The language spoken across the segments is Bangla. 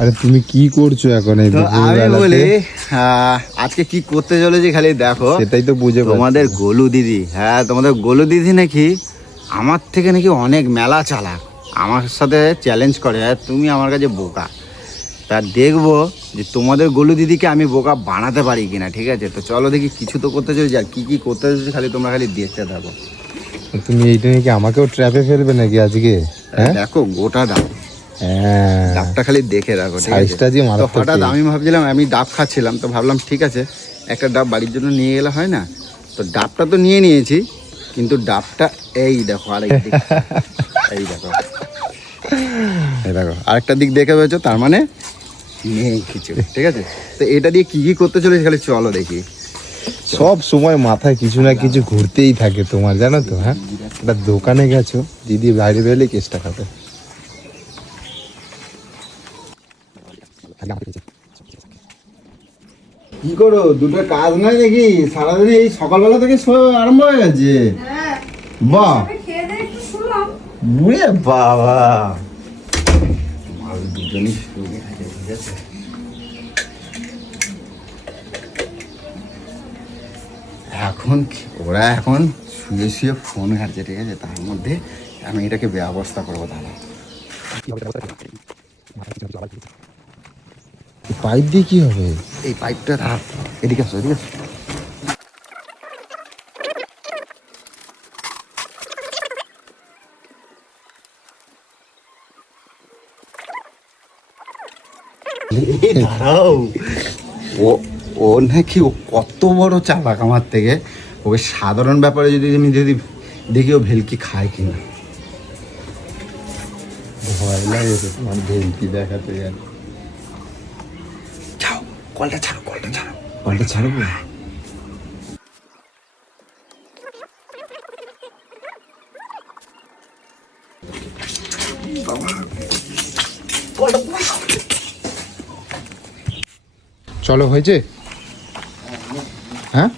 আরে তুমি কি করছো এখন এই আমি বলি আজকে কি করতে চলেছি খালি দেখো, সেটাই তো বুঝে তোমাদের গোলু দিদি, হ্যাঁ তোমাদের গোলু দিদি নাকি আমার থেকে নাকি অনেক মেলা চালাক, আমার সাথে চ্যালেঞ্জ করে তুমি আমার কাছে বোকা। তা দেখবো যে তোমাদের গোলু দিদিকে আমি বোকা বানাতে পারি কিনা। ঠিক আছে, তো চলো দেখি, কিছু তো করতে চলেছি, আর কি কি করতে চলেছি খালি তোমরা খালি দেখতে থাকো। তুমি এইটা নাকি আমাকেও ট্র্যাপে ফেলবে নাকি আজকে? দেখো গোটা ডাব, ডাবটা খালি দেখে রাখো। সাইজটা যে মারাত্মক। হঠাৎ আমি ভাবছিলাম, আমি ডাব খাচ্ছিলাম তো ভাবলাম ঠিক আছে একটা ডাব বাড়ির জন্য নিয়ে গেলে হয় না, তো ডাবটা তো নিয়ে নিয়েছি, কিন্তু ডাবটা এই দেখো আরেক দিক, এই দেখো এই দেখো আরেকটা দিক দেখে পেয়েছো, তার মানে নেই কিছু। ঠিক আছে, তো এটা দিয়ে কি কি করতে চলেছে খালি চলো দেখি। সব সময় মাথায় কিছু না কিছু ঘুরতেই থাকে তোমার, জানো তো? হ্যাঁ, একটা দোকানে গেছো, দিদি বাইরে বেরোলে কেসটা খাবে। কি করো, দুটো কাজ নাই নাকি? সারাদিন এই সকালবেলা থেকে আরম্ভ হয়ে গেছে। বাহ, বুড়ে বাবা, দুজনই শুয়ে থাকে। ঠিক আছে, এখন ওরা এখন শুয়ে শুয়ে ফোন ঘাটছে। ঠিক আছে, তার মধ্যে আমি এটাকে ব্যবস্থা করবো। তাহলে পাইপ দিয়ে কি হবে? এই পাইপটা এদিকে আসো, এদিকে আসো। দাঁড়াও, ও নাকি ও কত বড় চালাক আমার থেকে। ওকে সাধারণ ব্যাপারে আমি যদি দেখি ও ভেলকি খায় কিনা। ভয় লাগে তোমার ভেলকি দেখাতে গেলে। যাও, কলটা ছাড়ো, কলটা ছাড়ো। কলটা ছাড়বো? চলো, হয়েছে? হ্যাঁ,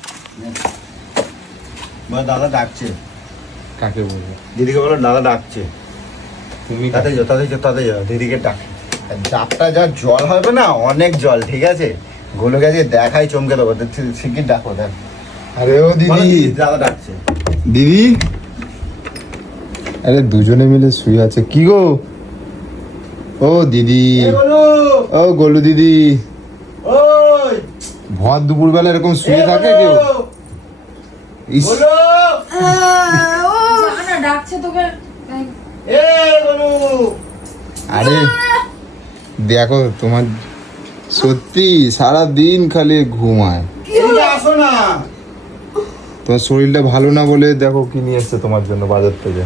দাদা ডাকছে। কাকে বলবো? দিদিকে বলো দাদা ডাকছে। তুমি তাতে যাও, তাতে যাও, দিদিকে ডাক। ডাবটা যা জল হবে না, অনেক জল। ঠিক আছে, গোলু গেছে দেখাই, চমকে দেবো। শিগগির ডাকো, দেখ। আরে ও দিদি, দাদা ডাকছে। দিদি, আরে দুজনে মিলে শুয়ে আছে। কি গো? ও দিদি, ও গোলু দিদি, ওই ভর দুপুরবেলা এরকম শুয়ে থাকে কেউ? ইস, আরে দেখো তোমার সত্যি সারা দিন খালি ঘুমায়। আসো না, তোমার শরীরটা ভালো না বলে দেখো কি নিয়ে এসছে তোমার জন্য বাজার থেকে।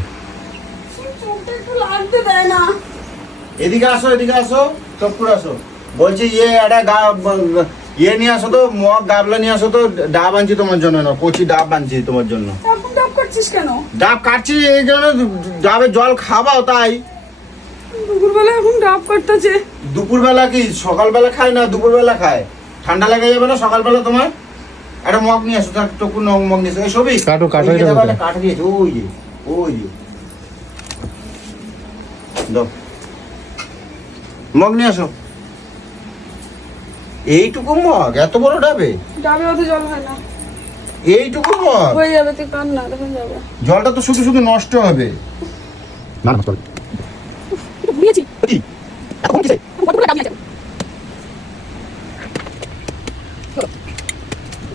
এদিকে আসো, এদিকে আসো, চপ্পুর আসো। বলছি ইয়ে নিয়ে আসো তো, মগ গাবলা নিয়ে আসো তো। ডাব আনছি তোমার জন্য, না কচি ডাব আনছি তোমার জন্য। ডাব কাটছিস কেন? ডাব কাটছি এই জন্য, ডাবের জল খাবাও তাই। দুপুরবেলা এখন ডাব কাটতেছে। দুপুরবেলা কি সকালবেলা খায় না দুপুরবেলা খায়? ঠান্ডা লেগে যাবে না সকালবেলা তোমার? একটা মগ নিয়ে আসো, তার টুকু মগ নিয়ে আসো। এই সবই কাটো, কাটো, এটা কোথায়? কাঠ দিয়েছে, ওই যে, ওই যে দাও, মগ নিয়ে আসো। এইটুকু মগ, এত বড় ডাবে? ডাবে অত জল হয় না। এইটুকু মগ হয়ে যাবে, তুই কান না, দেখুন যাবে। জলটা তো শুধু শুধু নষ্ট হবে। না না, চল। এটা ভুলিয়েছি। কি এখন কি চাই? কতগুলো ডাব নিয়ে যাবে?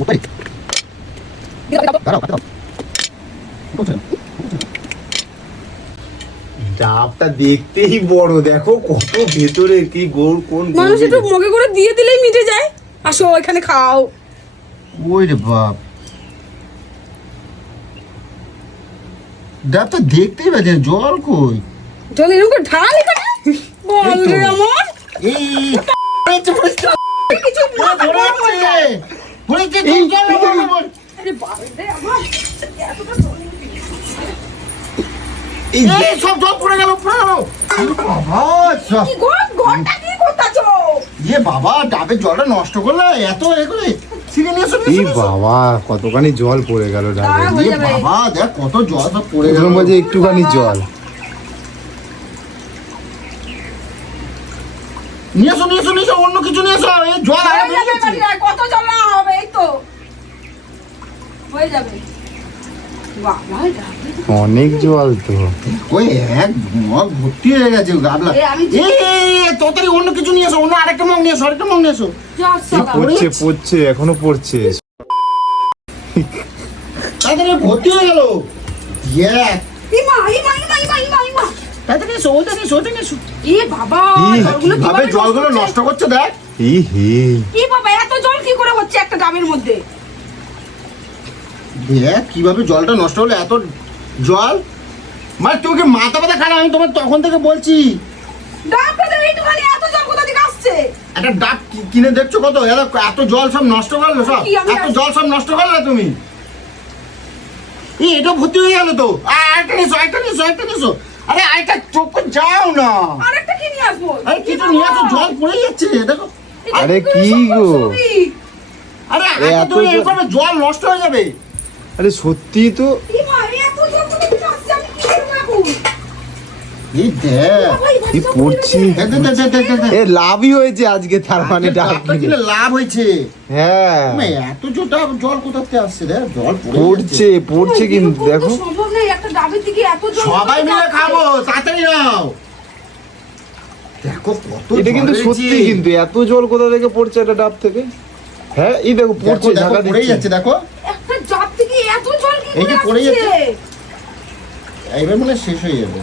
ওটাই দাঁড়াও, ডাবটা দেখতেই বড়, দেখো কত ভেতরে কি গোল, কোন মানুষ একটু মগে করে দিয়ে দিলেই মিটে যায়। আসো এখানে খাও। ওই রে বাপ, ডাবটা দেখতেই পাচ্ছি, জল কই? জল এরকম করে ঢাল এখানে। বল রে আমার। এই কিছু আরে বাল রে আমার। এতটা জল। এই সব জল পড়ে গেল, বাবা সব। কি গো, ঘন্টা কি করতাছো? ইয়ে বাবা, ডাবের জলটা নষ্ট করলে এত এ করে ছিঁড়ে নিয়ে এসো। এই বাবা, কতখানি জল পড়ে গেল ডাবে। হয়ে যাবে। বাবা দেখ কত জল সব পড়ে গেল। ওর মাঝে একটুখানি জল। নিয়ে এসো অন্য কিছু নিয়ে এসো এই জল আর হয়ে যাবে বাড়ি আর কত জল না হবে এই তো হয়ে যাবে বাবা ডাবে অনেক জল তো। ওই এক মগ ভর্তি হয়ে গেছে গাবলা এ, আমি তাড়াতাড়ি অন্য কিছু নিয়ে এসো অন্য আরেকটা মগ নিয়ে এসো যা সাদা পড়ছে পড়ছে এখনো পড়ছে। তাড়াতাড়ি ভর্তি হয়ে গেল ইয়ে ইমা তাড়াতাড়ি এসো ওটা নিয়ে এসো এ বাবা ই, জলগুলো ভাবে কিভাবে জলগুলো হচ্ছে? নষ্ট করছে দেখ ই হে এ বাবা এত জল কি করে হচ্ছে একটা ডাবের মধ্যে দেখ কিভাবে জলটা নষ্ট হলো এত জল মানে তুমি কি মাথা ব্যথা খারাপ আমি তোমার তখন থেকে বলছি ডাবটা এইটুখানি এত জল কোথা থেকে আসছে একটা ডাব কিনে দেখছো কত এত জল সব নষ্ট করলো সব কি আমি এত জল সব নষ্ট করলে তুমি এটা ভর্তি হয়ে গেল তো আরেকটা নিয়েছো আরে আরেকটা চোখ যাও না আরেকটা কি নিয়ে আসবো আরে কিছু নিয়ে আসো জল পড়ে যাচ্ছে দেখো এটা আরে করে কি সম্ভব গো? ছবি? আরে এ, এত এত তুমি জল- এরকম জল নষ্ট হয়ে যাবে আরে সত্যি তো। ইমা, এত জল কোথা থেকে আসছে? আমি কি করবো এখন? এই দেখ বাবা, এই কি বাচ্চা পড়ছি পড়ে এ লাভই হয়েছে আজকে তার মানে ডাব ডাবটা কিনে। কিনে লাভ হয়েছে হ্যাঁ এত জল কোথা থেকে আসছে দেখ জল পড়ছে পড়ছে যাচ্ছে। কিন্তু এরকম তো দেখো। সম্ভব নয়, একটা ডাবের থেকে এত জল সবাই কোথা থেকে মিলে আসছে? খাবো তাড়াতাড়ি নাও দেখো কত এটা কিন্তু জল সত্যি হয়েছে। কিন্তু এত জল কোথা থেকে পড়ছে একটা ডাব থেকে। হ্যাঁ এই দেখো দেখো পড়ছে দেখো ঢাকা পড়েই দিচ্ছে। যাচ্ছে দেখো একটা ডাব থেকে এত জল কি এই করে যে পড়ে আসছে? যাচ্ছে। এবার মনে হয় শেষ হয়ে যাবে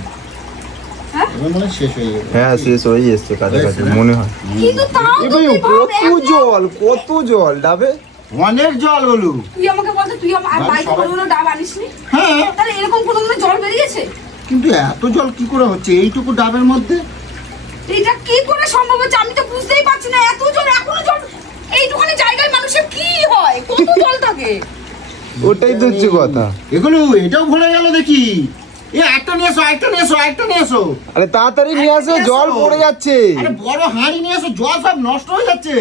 হ্যাঁ? এবার মনে হয় শেষ হয়ে যাবে হ্যাঁ শেষ হয়ে এসছে কাছাকাছি হয়েছে না? মনে হয়। কিন্তু তাও তো এবার তুই ভাব, কত জল ডাবে। অনেক জল হলো তুই আমাকে বলতে তুই আর ভাই, বাইকে সবাই- কোনোদিনও ডাব আনিসনি? হ্যাঁ তাহলে এরকম কোনোদিনও জল বেরিয়েছে? কিন্তু এত জল কি করে হচ্ছে এইটুকু ডাবের মধ্যে এটা কি করে সম্ভব হচ্ছে আমি তো বুঝতেই পারছি না, এত জল এখনো জল এইটুখানি জায়গায় মানুষের কি হয়, কত জল থাকে? ওটাই তো হচ্ছে কথা। এগুলো এটাও ভরে গেল দেখি একটা নিয়ে এসো আরে তাড়াতাড়ি নিয়ে আসো জল পড়ে যাচ্ছে। আরে বড় হাঁড়ি নিয়ে এসো জল সব নষ্ট হয়ে যাচ্ছে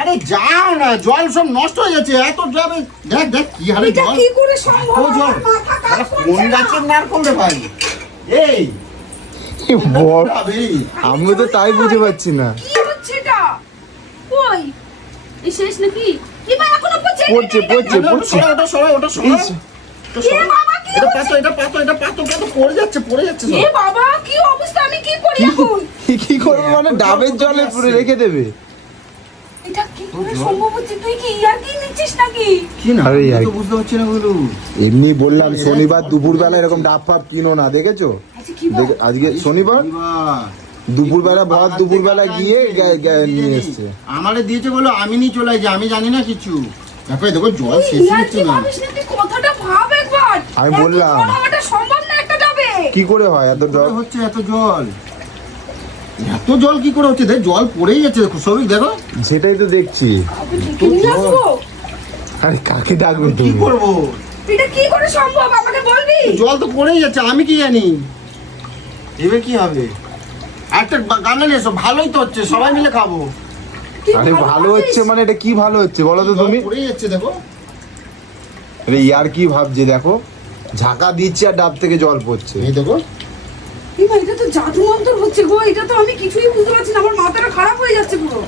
আরে যাও না জল সব নষ্ট হয়ে যাচ্ছে এত যাবে দেখ কি হারে এটা জল কি করে সম্ভব? এত জল আমার মাথা কাজ আরে করছে কোন না। গাছের নারকল রে ভাই এই বড় যাবে। আমিও তো তাই বুঝে পাচ্ছি না। কি হচ্ছে এটা? কই? এই শেষ নাকি? এবার এখনো পড়ছে। পড়ছে পড়ছে ওটা পড়ছে। সরা, ওটা সরা, ওটা সরা। ইস, ওটা এ সরা। বাবা, কি এটা হচ্ছে? পাতো, পড়ে যাচ্ছে সব। এ বাবা কি অবস্থা, আমি কি করি এখন? কি করবো মানে ডাবের জলে পুরো রেখে দেবে। এটা কি করে সম্ভব হচ্ছে? তুই কি ইয়ার কি নিচ্ছিস নাকি? কি না আরে আমি ইয়ার তো কি- বুঝতে পারছি না ওগুলো এমনি বললাম শনিবার দুপুরবেলা এরকম ডাব ফাব কিনো না দেখেছো। আচ্ছা কি বল? আজকে শনিবার দুপুরবেলা দুপুরবেলা গিয়ে নিয়ে এসছে। আমারে দিয়েছে বলো আমি নিয়ে চলে যাই আমি জানি না কিছু দেখো জল শেষ ইয়ার হচ্ছে কি না ভাবিস না, তুই কথাটা ভাব একবার। আমি এত বললাম। জল হওয়াটা সম্ভব না একটা ডাবে। কি করে হয় এত কি জল। করে হচ্ছে এত জল কি করে হচ্ছে দেখ জল পড়েই যাচ্ছে দেখো সবই দেখো সেটাই তো দেখছি। আমি ডেকে নিয়ে আসবো? আরে কাকে ডাকবে কি তুমি। করবো এটা কি করে সম্ভব আমাকে বলবি? জল তো পড়েই যাচ্ছে আমি কি জানি এবার কি হবে একটা গামলা নিয়ে এসো ভালোই তো হচ্ছে সবাই মিলে খাবো তুই আরে ভালো ভাবিস? হচ্ছে মানে এটা কি ভালো হচ্ছে বলো তো জল তুমি। পড়েই যাচ্ছে দেখো আরে ইয়ার কি ভাবছে দেখো ঝাঁকা দিচ্ছে আর ডাব থেকে জল পড়ছে। এই দেখো এই ভাই, এটা তো জাদু মন্তর হচ্ছে গো, এটা তো আমি কিছুই বুঝতে পারছি না, আমার মাথাটা খারাপ হয়ে যাচ্ছে পুরো।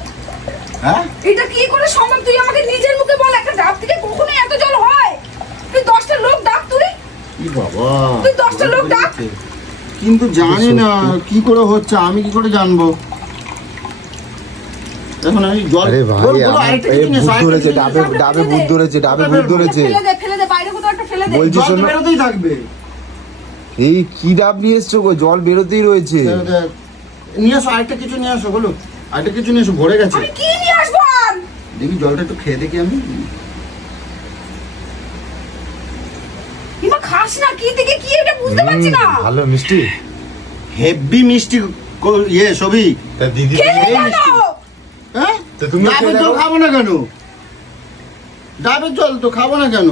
হ্যাঁ এটা কি করে সম্ভব? তুই আমাকে নিজের মুখে বল, একটা ডাব থেকে কখনো এত জল হয়? তুই 10টা লোক ডাক, তুই কি বাবা তুই 10টা লোক ডাক। কিন্তু জানি না কি করে হচ্ছে আমি কি করে জানবো এখন আমি জল আরে ভাই বলো, বলো, আরেকটা এই কিছু নিয়ে এসো, ভূত আরেকটা ধরেছে কিছু নিয়ে ডাবে এসো। ডাবে ভূত ধরেছে ডাবে ভূত ধরেছে। ফেলে দে বাইরে কোথাও একটা ফেলে দে। বলছি জল তো শোনো বেরোতেই থাকবে এই কি ডাব নিয়ে এসছো গো জল বেরোতেই রয়েছে। দেখ, নিয়ে আসো আরেকটা কিছু নিয়ে আসো বলো আরেকটা কিছু নিয়ে এসো ভরে গেছে আমি কি নিয়ে আসবো আর? দেখি জলটা একটু খেয়ে দেখি আমি ইমা খাস না, কি থেকে কি এটা বুঝতে পারছি না। ভালো মিষ্টি। হেভি মিষ্টি ইয়ে সবই তা দিদি খেয়ে এই কেন? মিষ্টি। হ্যাঁ তো তুমিও খেয়ে ডাবের জল দেখো। খাবো না কেন ডাবের জল তো খাবো না কেন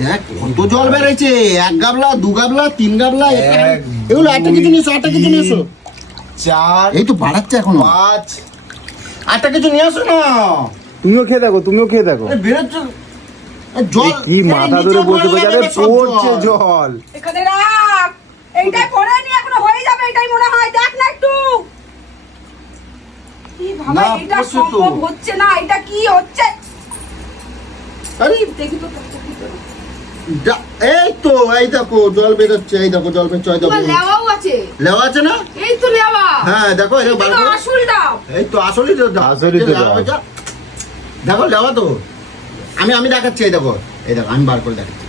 দেখ কত জল বেড়েছে 1 গাবলা 2 গাবলা 3 গাবলা এক, এগুলো একটা কিছু নিয়ে এসো একটা কিছু নিয়ে এসো 4 এই তো বাড়াচ্ছে এখনো 5 একটা কিছু নিয়ে আসো না তুমিও খেয়ে দেখো তুমিও খেয়ে দেখো। আরে বেরোচ্ছে জল এই কি মাথা ধরে বসে বসে আরে পড়ছে জল। এখানে রাখ, এইটাই পরে নি, এখনো হয়ে যাবে এটাই মনে হয়, দেখ না একটু। ভাবা না, এটা পড়ছে তো। সম্ভব হচ্ছে না, এটা কি হচ্ছে? আরে দেখি তো কষ্ট কি করে। এই তো এই দেখো জল বেরোচ্ছে, এই দেখো জল বেরোচ্ছে, এই দেখো তোমার লেওয়াও আছে। লেওয়া আছে না? এই তো লেওয়া। হ্যাঁ দেখো এই এটা বার তো করো। আসল ডাব। এই তো আসলই তো ডাব। আসলই তো এই লেওয়া ডাব। এটা। দেখো লেওয়া তো। আমি দেখাচ্ছি, এই দেখো আমি বার করে দেখাচ্ছি।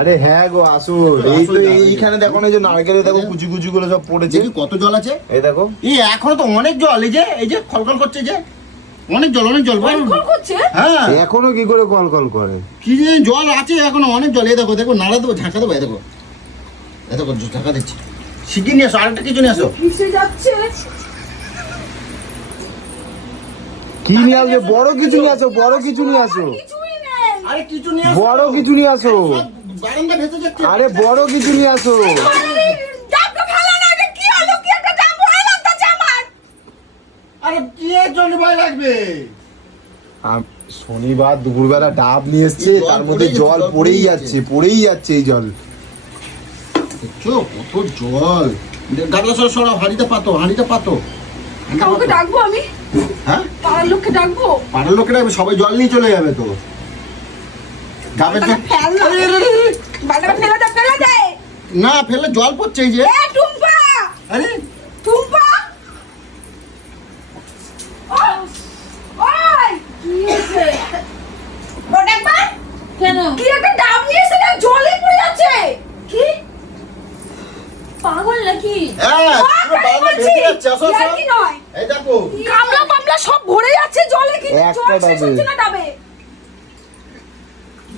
আরে হ্যাঁ গো আসল, এই তো এইখানে দেখো না যে নারকেলে দেখো কুচি কুচি গুলো সব পড়েছে। দেখি কত জল আছে। এই দেখো এই এখনো তো অনেক জল, এই যে খলখল করছে যে, অনেক জল বল। কল করছে। হ্যাঁ এখনো কি করে কল কল করে? কি যে জল আছে এখনো অনেক জল। এই দেখো দেখো নাড়া দেবো, ঝাঁকা দেবো, এই দেখো ঝাঁকা দিচ্ছি। শিগগির নিয়ে আসো, আরেকটা কিছু নিয়ে আসো। কিসে যাচ্ছে? কি নিয়ে আসবে? বড় কিছু নিয়ে আসো, বড় কিছু নিয়ে আসো, কিছুই নেই। আরে কিছু নিয়ে আসো। বড় কিছু নিয়ে আসো। বারান্দা ভেসে যাচ্ছে। আরে বড় কিছু নিয়ে আসো। আরে, ডাবটা ফেলা না, এটা কি হলো? কি একটা ডাব ভয় লাগতেছে আমার। আরে কি এর জন্য ভয় লাগবে? শনিবার দুপুরবেলা ডাব নিয়ে এসছে, জল তার মধ্যে পড়েই জল যাচ্ছে, পড়েই যাচ্ছে, পড়েই যাচ্ছে এই জল। দেখছো কত জল। গাবলা সরাও, হাঁড়িটা পাতো। কাউকে ডাকবো আমি? হ্যাঁ পাড়ার লোককে ডাকবো? পাড়ার লোকেরা সবাই জল নিয়ে চলে যাবে তো। ডাবের জল। ফেল না। আরে, আরে, আরে। বাটাটা ফেলে দে। না ফেলে জল পড়ছে এই যে। এ টুম্পা, আরে টুম্পা। ওই, কি হয়েছে? ওটা একবার। কেন? কি একটা ডাব নিয়ে এসে না, জলে পড়ে যাচ্ছে। কি? পাগল নাকি? হ্যাঁ পুরো বারান্দা ভেসে যাচ্ছে, আসো আসো। ইয়ার কি নয়? এই দেখো গামলা পামলা সব ভরে যাচ্ছে জলে, কিন্তু একটা জল শেষ ডাবে। হচ্ছে না ডাবে।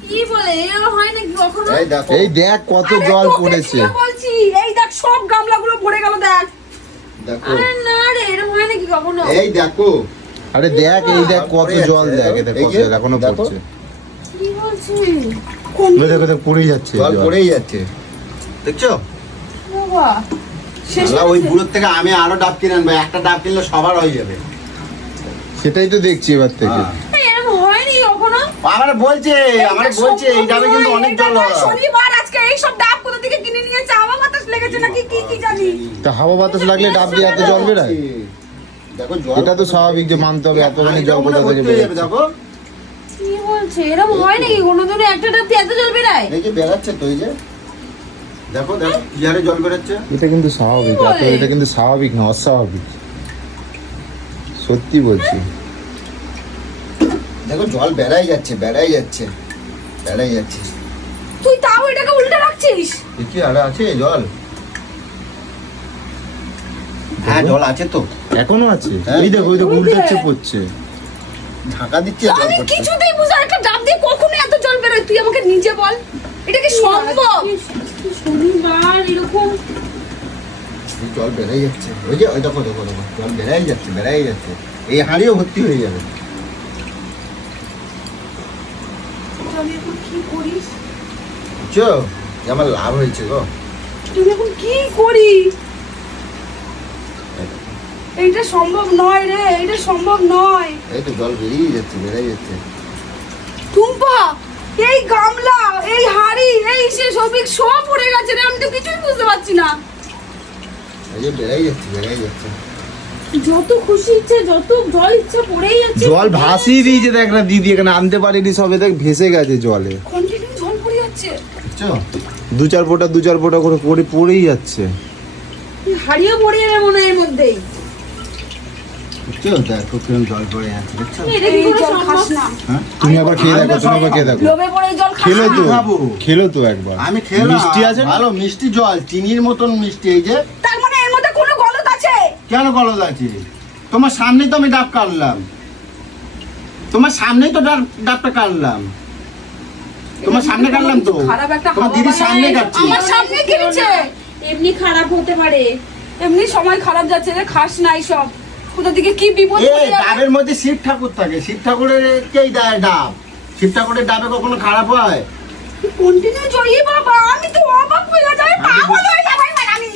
কি বলে? এগুলো হয় নাকি কখনো? এই দেখো এই দেখ কত আরে জল তোকে পড়েছে। কি বলছি, এই দেখ সব গামলাগুলো ভরে গেল, দেখ। দেখো আরে না রে, এরকম হয় নাকি কখনো? এই দেখো আরে দেখ এই দেখ কত জল, দেখ এই দেখ এই কত যে, জল এখনো দেখো। পড়ছে। কি বলছিস? এই দেখো দেখ পড়েই যাচ্ছে জল জল। পড়েই যাচ্ছে, দেখছো? বাবা, শেষ আল্লাহ, ওই হয়েছে। বুড়োর থেকে আমি আরো ডাব কিনে আনবো, একটা ডাব কিনলে সবার হয়ে যাবে। সেটাই তো দেখছি এবার থেকে। হ্যাঁ। এই এরকম হয়নি কখনো? আমার বলছে এই ডাবে কিন্তু অনেক জল হয়। শনিবার আজকে এই সব ডাব কোথা থেকে কিনে নিয়েছে, হাওয়া বাতাস লেগেছে নাকি কি জানি। তা হাওয়া বাতাস লাগলে ডাব দিয়ে এত জল বেরোয়? দেখো জল এটা তো স্বাভাবিক যে মানতে হবে, এতখানি জল কোথা থেকে ভর্তি হয়ে যাবে, বেরোচ্ছে। দেখো কি বলছে? এরকম হয় নাকি কোনোদিনও? একটা ডাব দিয়ে এত জল বেরায়? এই যে বেরাচ্ছে তো, এই যে দেখো কি হারে জল বেরোচ্ছে। এটা কিন্তু স্বাভাবিক, কি বলে? এটা কিন্তু স্বাভাবিক না, অস্বাভাবিক, সত্যি বলছি। দেখো জল বেড়াই যাচ্ছে। তুই তাও এটাকে উল্টে রাখছিস। কি আরে আছে জল? হ্যাঁ জল আছে তো, এখনো আছে, হ্যাঁ। এই দেখো ওই দেখো ওই যে। উল্টাচ্ছে পড়ছে। ঢাকা দিচ্ছে জল আমি পড়ছে। কিছুতেই বুঝা, একটা ডাব দিয়ে কখনো এত জল বেরোয়? তুই আমাকে নিজে বল, এটা কি সম্ভব? আজকে শনিবার এরকম? এই জল বেড়াই যাচ্ছে, ওই যে ওই দেখো জল বেড়াই যাচ্ছে। এই হাঁড়িও ভর্তি হয়ে যাবে। আমি এখন কি করিস? বুঝছো যে আমার লাভ হয়েছে গো। তুমি এখন কি করি? এইটা সম্ভব নয় রে, এইটা সম্ভব নয়। এই তো জল বেরিয়ে যাচ্ছে। টুম্পা, এই গামলা, এই হাড়ি, এই সে সব পড়ে গেছে রে, আমি তো কিছুই বুঝতে পারছি না। এই যে বেড়াই যাচ্ছে। যত খুশি ইচ্ছে, যত জল ইচ্ছা পড়েই যাচ্ছে। জল ভাসিয়ে দিয়েছে দেখ না দিদি, এখানে আনতে পারিনি, সবে দেখ ভেসে গেছে জলে। কন্টিনিউ জল পড়ে যাচ্ছে। বুঝছো? দু চার ফোঁটা করে পড়েই যাচ্ছে। হাড়িও পড়ে যাবে মনে হয় এর মধ্যেই। বুঝছো? দেখো কিরম জল পড়ে যাচ্ছে, দেখছো? এটা কি এই করে জল খাস সম্ভব? না। হ্যাঁ? তুমি আবার খেয়ে দেখো, লোভে পড়ে এই জল খাস খেলো না। তো, খাবো। খেলো তো একবার। আমি খেলাম, মিষ্টি আছে না? ভালো মিষ্টি জল, চিনির মতন মিষ্টি। এই যে তার মানে এর মধ্যে কোনো গলদ আছে? কেন গলদ আছে? তোমার সামনেই তো আমি ডাব কাটলাম, তোমার সামনে কাটলাম তো। খারাপ একটা তোমার হাওয়া দিদির বাতাস। সামনে কাটছি। আমার সামনে কিনেছে। এমনি খারাপ হতে পারে। এমনি সময় খারাপ যাচ্ছে রে, খাস না এইসব। কোথা থেকে কি বিপদ এই পড়ে যাবে। ডাবের মধ্যে শিব ঠাকুর থাকে, শিব ঠাকুরের কেই দেয় ডাব? শিব ঠাকুরের ডাবে কখনো খারাপ হয়? কন্টিনিউ জয়ী বাবা, আমি তো অবাক হয়ে যাই, পাগল হয়ে যাই ভাই আমি।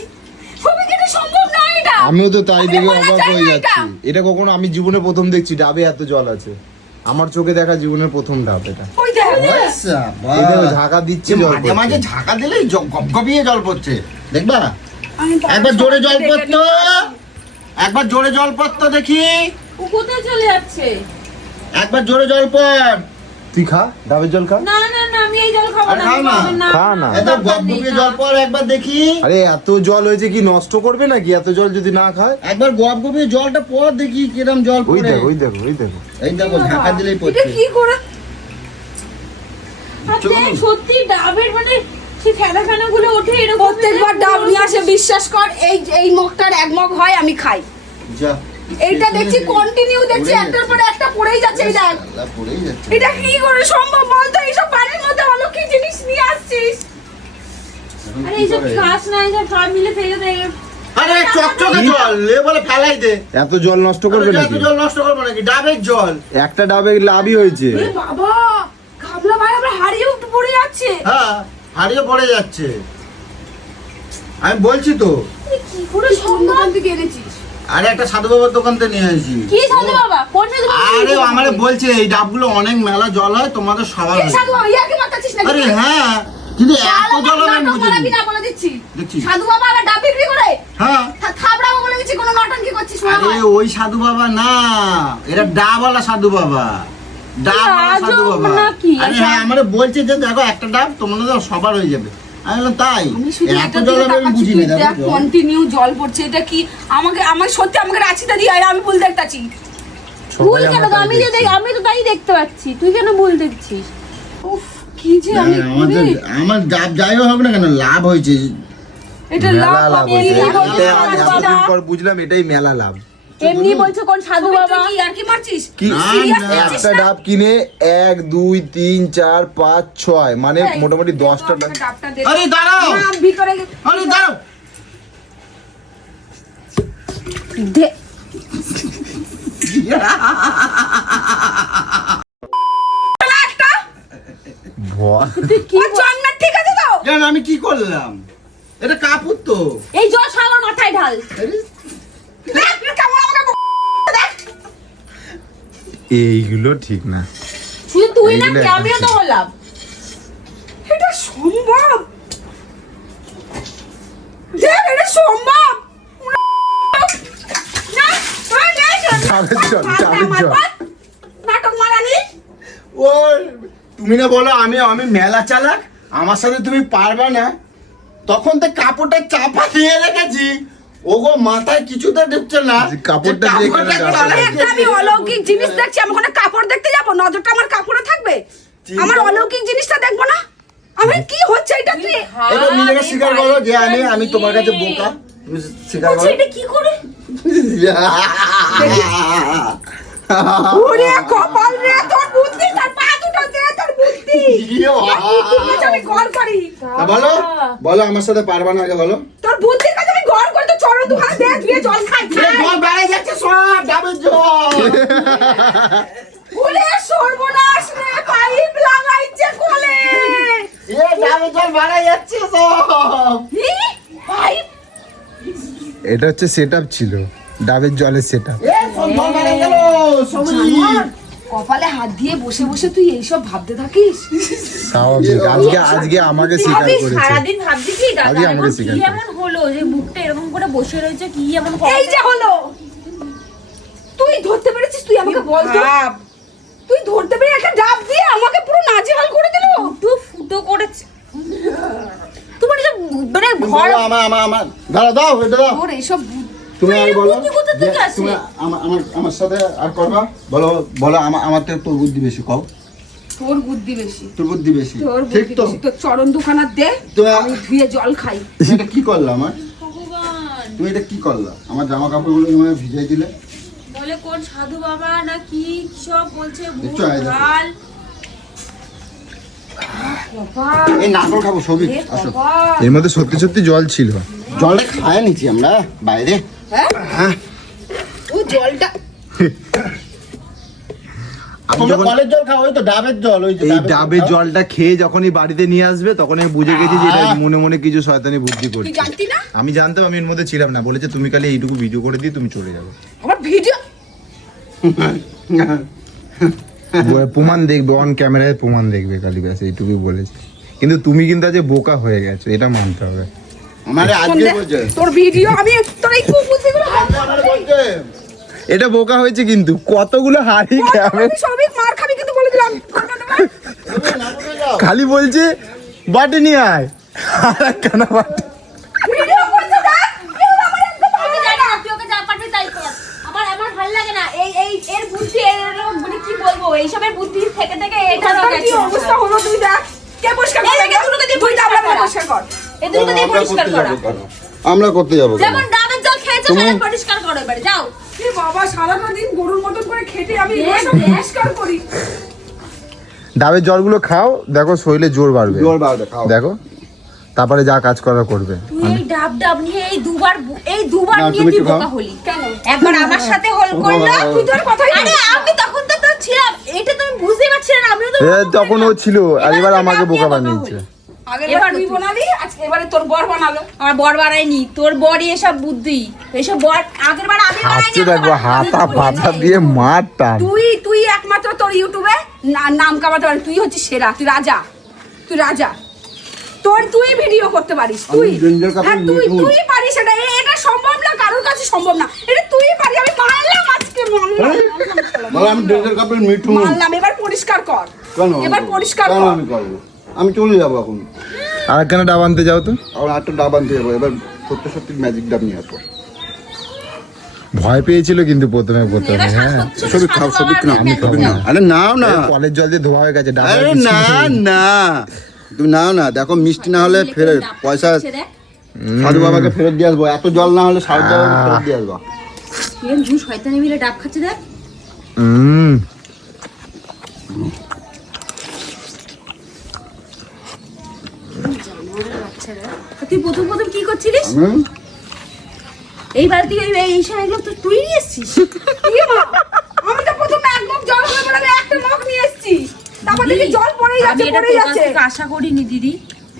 ছবি কেটে সম্ভব না এটা। আমিও তো তাই দেখে বলা অবাক যায় হয়ে না যাচ্ছি। এটা কখনো আমি জীবনে প্রথম দেখছি ডাবে এত জল আছে। আমার চোখে দেখা জীবনের প্রথম ডাব এটা। ওই দেখ, আচ্ছা, বাহ। এই দেখো ঝাঁকা দিচ্ছে, জল মাঝে মাঝে পড়ছে। ঝাঁকা দিলেই গপগপিয়ে জল পড়ছে, দেখবা? একবার জোরে জল পড়তো, একবার জোরে জল পড়তো দেখি, ও কোথায় চলে যাচ্ছে? একবার জোরে জল পড়। তুই খা, ডাবের জল খা। না না না, আমি এই জল খাবো আর না, খাও আমি না। খাবো না। খা না। এত গপগপিয়ে জল পড় একবার দেখি, আরে এত জল হয়েছে কি নষ্ট করবে নাকি এত জল যদি না খায়? একবার গপগপিয়ে জলটা পড় দেখি কিরম জল ওই পড়ে। দেখো ওই দেখো ওই দেখো। এই দেখো ঢাকা দিলেই এটা পড়ছে। কি করে আর চলো। দেখ, সত্যি ডাবের মানে সেই ফেনা গুলো ওঠে এরকম। প্রত্যেকবার ডাব নিয়ে আসে, বিশ্বাস কর এই মগটার এক মগ হয় আমি খাই। যা এইটা দেখছি কন্টিনিউ দেখছি পড়েই একটার যাচ্ছে। পরে একটা পড়েই যাচ্ছে। এই দেখ শালা পড়েই যাচ্ছে। এটা কি করে সম্ভব বলতো? এইসব বাড়ির মধ্যে অলৌকিক জিনিস নিয়ে আসছিস। এখন আরে কি এইসব করে? খাস না, এইসব সব মিলে ফেলে দেয়। আরে চকচকে জল লে বলে ফেলাই দে। এত জল নষ্ট করবে আরে নাকি? এত জল নষ্ট করবো নাকি? ডাবের জল। একটা ডাবে লাভই হয়েছে। এ বাবা, ঘাবলা ভাই আমরা হারিয়ে উঠে পড়ে যাচ্ছে। হ্যাঁ হারিয়ে পড়ে যাচ্ছে। আমি বলছি তো, এ কি করে কোন সম্ভব? দোকান থেকে এনেছিস? আরে একটা সাধু বাবার দোকান থেকে নিয়ে আসি। কি সাধু বাবা? কোন সাধু বাবা? আরে আমারে বলছে এই ডাবগুলো অনেক মেলা জল হয়, তোমাদের সবার এই হয়। সাধু বাবা ইয়াকে মারতাছিস নাকি? আরে হ্যাঁ, কিন্তু এত জল আমি নাটক বুঝিনি। মারাবি না বলে দিচ্ছি। দেখছিস? সাধু বাবা আবার ডাব বিক্রি করে হ্যাঁ থাবড়াবো বলে দিচ্ছি। কোনো নটঙ্কি করছিস না আরে ওই সাধু বাবা না, এরা ডাবওয়ালা সাধু বাবা, ডাবওয়ালা আজব সাধু বাবা। নাকি? আরে হ্যাঁ আমারে বলছে যে দেখো একটা ডাব তোমাদের সবার হয়ে যাবে। আমি বললাম তাই? আমি শুধু এত এটা জল দিকে আমি তাকাচ্ছি, বুঝিনি। তুই দেখ দেখো জল। কন্টিনিউ জল পড়ছে। এটা কি আমার সত্যি আমাকে রাচিটা দিয়ে আর আমি ভুল দেখতাছি। তুই কেন? আমরা তাই আমি যে দেখছি। আমি তো তাই দেখতে পাচ্ছি, তুই কেন ভুল দেখছিস? উফ কি যে আমি হ্যাঁ, করি। আমার ডাব যাইও হবে না কেন, লাভ হয়েছে। এটা মেলা লাভ লাভ হবে, হয়েছে। লাভ হবে, এটা লাভ হবে। এতদিন পর বুঝলাম এটাই মেলা লাভ। এমনি বলছো কোন সাধু তুই বাবা? কি আর কি মারছিস? কি না, Serious না। নিচ্ছিস একটা না? ডাব কিনে 1 2 3 4 5 6 মানে এই, মোটামুটি দে তো 10টা ডাব। আমাকে ডাবটা দে। আরে দাঁড়াও, না, ভিতরে আরে দাঁড়াও। দে। একটা বাহ, তুই কি ওর জন্মের ঠিক আছে তো? কেন আমি কি করলাম? এটা কাপড় তো। এই জল সাগর মাথায় ঢাল। দেখ কেমন আমাকে দেখ। এইগুলো ঠিক না। শুধু তুই না, এইগুলো কি আমিও তো বললাম। এটা সম্ভব? দেখ এটা সম্ভব না। ডাবের জল, ডাবের জল। নাটক মারানি। ও তুমি না বলো আমি আমি মেলা চালাক, আমার সাথে তুমি পারবে না, তখন তো কাপড়টা চাপা দিয়ে রেখেছি। ওগো মাথায় কিছুতে ঢুকছে না। যে কাপড়টা দিয়ে কেন কাপড়টা ডাবটা গলায় একটা আমি দিয়ে- অলৌকিক জিনিস দেখছি, আমি ওখানে কাপড় দেখতে যাবো? নজরটা আমার কাপড়ে থাকবে? আমার অলৌকিক জিনিসটা দেখবো না? আমি কি হচ্ছে এটা কি? এবার নিজেকে স্বীকার করো যে আমি তোমার কাছে বোকা। তুমি স্বীকার বলছি, করো। এটা কি করে? ওরে কপাল রে, তোর বুদ্ধি, তার পা দুটো দে, তোর বুদ্ধি। আমি গড় করি। তা বলো বলো আমার সাথে পারবা না, আগে বলো। তোর বুদ্ধির কাছে আমি গড় করি, তো চরণ দুখানে দে, ধুয়ে জল খাই। জল বেড়ে যাচ্ছে সব, ডাবের জল। ওরে সর্বনাশ রে, পাইপ লাগাইছে কোলে। ডাবের জল বেড়ে যাচ্ছে সব। ই, পাইপ। এটা হচ্ছে সেটআপ ছিল, ডাবের জলের সেটআপ। সব জল বেড়ে গেল সবই। আমার কপালে হাত দিয়ে বসে বসে তুই এইসব ভাবতে থাকিস? স্বাভাবিক। আজকে আমাকে স্বীকার করেছে। সারাদিন ভাবছি কি দাদা, আজকে আমাকে এখন কি শিখাচ্ছে। এমন হলো যে মুখটা এরকম করে বসে রয়েছে? কি এমন এই যে হলো, তুই ধরতে পেরেছিস? তুই আমাকে বল তো। তুই ধরতে পেরে একটা ডাব দিয়ে আমাকে পুরো নাজেহাল করে দিল। একটু ফুটো করেছে তোমার যে মানে ঘর। বলো, আমার দাঁড়া দাও, এটা দাও। তোর এইসব তুমি আর বলো বুদ্ধি কোথা যে থেকে আসে? তুমি আমার সাথে আর করবা, বলো বলো আমার থেকে তোর বুদ্ধি বেশি, কও তোর বুদ্ধি বেশি। তোর বুদ্ধি বেশি, তোর ঠিক বুদ্ধি তো? বেশি। তোর চরণ দুখানা দে, তো আমি ধুয়ে জল খাই। তুমি এটা কি করলা আমার? ভগবান তুমি এটা কি করলা? আমার জামা কাপড়গুলো তুমি ভিজাই দিলে। বলে কোন সাধু বাবা না কি সব বলছে, দেখছো, এই দেখো। ভুল কপাল, এই নারকল খাবো সবই, এ আসো। কপাল। এর মধ্যে সত্যি সত্যি জল ছিল। জলটা খায় নিচ্ছি আমরা বাইরে। হ্যাঁ? ও জলটা আমি তোমরা যখন কলের জল খাও, ওই তো ডাবের জল, ওই যে এই ডাবের জল খাও। জলটা খেয়ে যখনই বাড়িতে নিয়ে আসবে তখন আমি বুঝে গেছি যে এটা মনে মনে কিছু শয়তানি বুদ্ধি তুই করছে। জানতি না? আমি জানতাম, আমি এর মধ্যে ছিলাম না। বলেছে তুমি খালি এইটুকু ভিডিও করে দিয়ে তুমি চলে যাবে। আমার ভিডিও প্রমাণ দেখবে, অন ক্যামেরায় প্রমাণ দেখবে খালি, ব্যাস এইটুকুই বলেছে। কিন্তু তুমি কিন্তু আজ বোকা হয়ে গেছো, এটা মানতে হবে। মানে আজকে বলছে তোর ভিডিও আমি তোর এই কুকুরগুলো আমারে বলছে এটা বোকা হয়েছে কিন্তু কতগুলো হাড়ি খাবে আমি সবই মার খাবি কিন্তু বলে দিলাম খালি বলছে বাটি নিয়ে আয় আর একখানা বাটি ভিডিও করতে দেখ কেউ আমার একদম আমি জানি না তুই ওকে যা পারবি তাই কর। আমার ভালো লাগে না এর বুদ্ধি মানে কি বলবো এইসবের বুদ্ধি থেকে থেকে এটা কি অবস্থা হলো তুই দেখ কে পরিষ্কার করবে এই দুটোকে দিয়ে তুই পরিষ্কার আমরা করা। পরিষ্কার কর এই দুটোকে দিয়ে পরিষ্কার করা। আমরা করতে যাবো কেন? যেমন ডাবের জল খেয়েছো সেটা পরিষ্কার করো এবারে যাও। এ বাবা সারাটা দিন গরুর মতন করে খেটে আমি এগুলো সব পরিষ্কার করি ডাবের জলগুলো খাও দেখো শরীরে জোর বাড়বে জোর বাড়বে, খাও। দেখো তারপরে যা কাজ করা করবে তুই এই ডাব নিয়ে এই দুবার না, নিয়ে তুমি তুই একটু খাও। বোকা হলি। কেন একবার আমার সাথে হল করলো তুই তোর কথাই আরে আমি তখন তো ছিলাম এটা তুমি বুঝতেই পারছিলে না আমিও তো তখন ও ছিল আর এবার আমাকে ডাব নিয়ে বোকা বোকা বানিয়েছে হলি। আগের এবার বার তুই বানালি আজকে এবারে তোর বর বানালো আমার বর বাড়ায়নি তোর বরই এসব বুদ্ধি এইসব বর আগের বার আমি হাতছে বানাইনি দেখো হাতা পাতা দিয়ে মার টান তুই একমাত্র তোর ইউটিউবে নাম কামাতে পারিস তুই হচ্ছিস সেরা তুই রাজা তুই ভিডিও করতে পারিস তুই আমি ডেঞ্জার কাপড় হ্যাঁ তুই মিঠুন। তুই পারিস এটা সম্ভব না কারোর কাছে সম্ভব না এটা তুই পারিস আমি মানলাম আজকে বলো আমি ড্রেসের কাপড় মিঠু মানলাম এবার পরিষ্কার কর কেন এবার পরিষ্কার কেন কর আমি করবো? আমি চলে যাবো এখন আর একখানা ডাব আনতে যাও তো আর একটা ডাব আনতে যাবো এবার সত্যি সত্যি ম্যাজিক ডাব নিয়ে আসবো ভয় পেয়েছিল কিন্তু প্রথমে হ্যাঁ সবই খাও সবই না আমি খাবো না আরে নাও না কলের জল দিয়ে ধোয়া হয়ে গেছে ডাব আরে না না তুমি নাও না দেখো মিষ্টি না হলে ফেরত পয়সা সাধু বাবাকে ফেরত দিয়ে আসবো এত জল না হলে সাধু বাবাকে ফেরত দিয়ে আসবো এরকম ঝু শয়তানি মিলে ডাব খাচ্ছে দেখ তুই প্রথম কি করছিলিস এইবার তুই এই সময়গুলো তো তুই নিয়ে এসছিস ইয়ে মা, আমি তো প্রথমে এক মগ জল হয়ে পড়ে একটা মগ নিয়ে এসেছি তারপর দেখি জল পড়েই আমি যাচ্ছে এটা পড়েই তোর কাছ যাচ্ছে থেকে আশা করিনি দিদি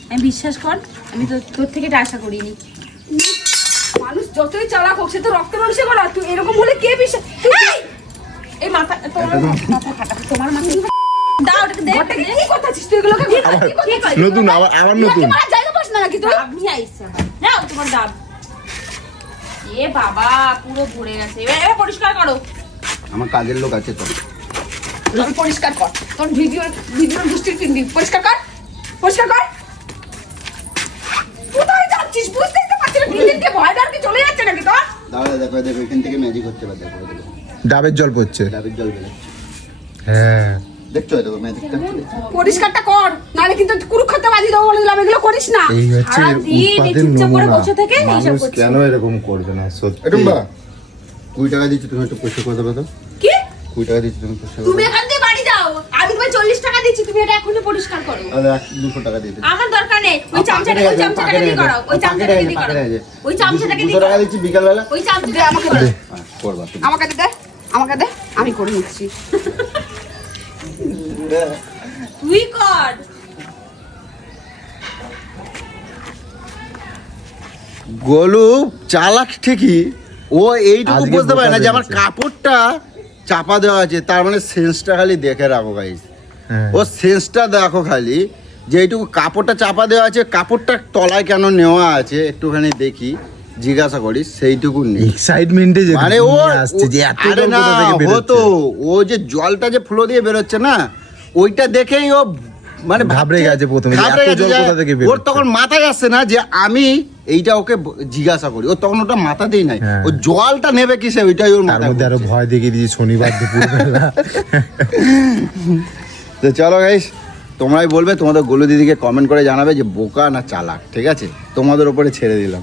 আমি বিশ্বাস কর আমি তো তোর থেকে এটা আশা করিনি মানুষ যতই চালাক হোক সে তো রক্ত মাংসে করা তুই এরকম হলে কে বিশ্বাস এই মাথা তোমার মাথা ফাটা তোমার মাথা দাও ওটাকে দেখ ঘরটাকে কি করতেছিস তুই এগুলোকে কি করছিস? নতুন আবার নতুন ইয়ার্কি মারার জায়গা পাস না নাকি তুই ডাব নিয়ে আইসছে আবার নাও তোমার ডাব এ বাবা পুরো ভরে গেছে এবার পরিষ্কার করো আমার কাজের লোক আছে তো আমি পরিষ্কার কর তোর ভিডিও দৃষ্টির পিন্ডি পরিষ্কার কর কোথায় যাচ্ছিস বুঝতেই তো পারছিস না দিনকে ভয় ডর কি চলে যাচ্ছে নাকি তোর দাঁড়া দেখো দেখো এখান থেকে ম্যাজিক হচ্ছে এবার দেখো দেখো ডাবের জল পড়ছে ডাবের জল বেরোচ্ছে হ্যাঁ দেখছো দেখো ম্যাজিকটা পরিষ্কারটা কর নাহলে কিন্তু কুরুক্ষেত্রে বাজি দেবো বলে দিলাম এগুলো করিস না এই হচ্ছে সারাদিন এই উৎপাদের চুপচাপ করে নমুনা বসে থেকে এইসব মানুষ করছে। কেন এরকম করবে না সত্যি একদম বা 20 টাকা দিচ্ছি তুমি একটু পয়সা করে দেবে তো কি 20 টাকা দিচ্ছি তুমি পয়সা তুমি এখান থেকে বাড়ি যাও আমি তোমায় 40 টাকা দিচ্ছি তুমি এটা এখনই পরিষ্কার করো আরে 200 টাকা দিয়ে দিচ্ছি আমার দরকার নেই ওই চামচাটাকে দিয়ে করো ওই চামচাটাকে দিয়ে করো ওই চামচাটাকে 200 দিয়ে টাকা করো দিচ্ছি বিকালবেলা ওই চামচাটাকে আমাকে দিয়ে দে করো করবা তুমি আমাকে দে আমি করে নিচ্ছি তুই কর গোলু চালাক ঠিকই ও এইটুকু আজকে বুঝতে পারে না যে আমার বোকা কাপড়টা চাপা দেওয়া আছে তার মানে সেন্সটা খালি দেখে রাখো গাইস হ্যাঁ। ও সেন্সটা দেখো খালি যে এইটুকু কাপড়টা চাপা দেওয়া আছে কাপড়টা তলায় কেন নেওয়া আছে একটুখানি দেখি জিজ্ঞাসা করিস সেইটুকু নেই এক্সাইটমেন্টে যে মানে ও আসছে যে এত আরে জল না কোথা থেকে হতো বেরোচ্ছে ও যে জলটা যে ফ্লো দিয়ে বেরোচ্ছে না ওইটা দেখেই ও মানে ঘাবড়ে ভাবছে- গেছে প্রথমে যে ঘাবড়ে এত গেছে জল যে কোথা থেকে ওর বেরোচ্ছে। তখন মাথায় আসছে না যে আমি এইটা ওকে জিজ্ঞাসা করি ও তখন ওটা মাথাতেই নাই হ্যাঁ। ও জলটা নেবে কিসে ওইটাই ওর তার মাথায় মধ্যে আরো ঘুরছে। ভয় দেখিয়ে দিয়েছি শনিবার দুপুরবেলা তো চলো গাইস তোমরাই বলবে তোমাদের গোলু দিদিকে কমেন্ট করে জানাবে যে বোকা না চালাক ঠিক আছে তোমাদের উপরে ছেড়ে দিলাম